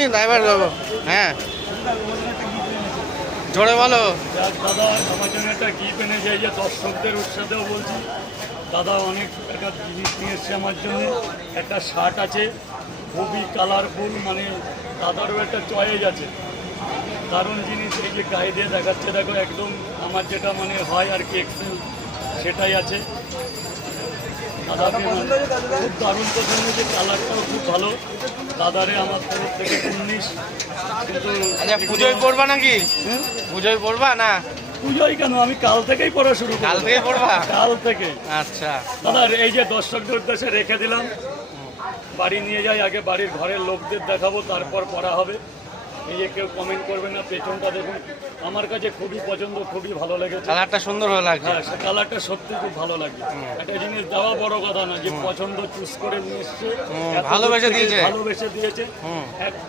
নি ড্রাইভার যাবো। হ্যাঁ জোরে বলো। দাদা আমার জন্য একটা গিফট এনেছে, এই যে দর্শকদের উৎসাহেও বলছি, দাদা অনেক একটা জিনিস নিয়ে এসছে আমার জন্য। একটা শার্ট আছে খুবই কালারফুল, মানে দাদারও একটা চয়েস আছে, দারুণ জিনিস। এই যে গায়ে দিয়ে দেখাচ্ছে, দেখো একদম আমার যেটা মানে হয় আর কি এক্সেল, সেটাই আছে। দাদাকে খুব দারুণ পছন্দ হয়েছে, কালারটাও খুব ভালো। দাদারে আমার তরফ থেকে 19। কিন্তু আচ্ছা পুজোয় পড়বা নাকি? হ্যাঁ, পুজোয় পড়বা না? পুজোই কেন, আমি কাল থেকেই পড়া শুরু করব। কাল থেকে পড়বা? কাল থেকে। আচ্ছা দাদা এই যে দর্শকদের উদ্দেশ্যে রেখে দিলাম, বাড়ি নিয়ে যাই, আগে বাড়ির ঘরের লোকদের দেখাবো, তারপর পড়া হবে। এই যে কেউ কমেন্ট করবে না, পেছনটা দেখুন, আমার কাছে খুবই পছন্দ, খুবই ভালো লেগেছে। কালারটা সুন্দর হয়ে লাগছে। হ্যাঁ, সে কালারটা সত্যি খুব ভালো লাগে। একটা জিনিস দেওয়া বড় কথা না, যে পছন্দ চুজ করে নিয়ে এসছে, এত ভালোবেসে দূর থেকে দিয়েছে। ভালোবেসে দিয়েছে। একটা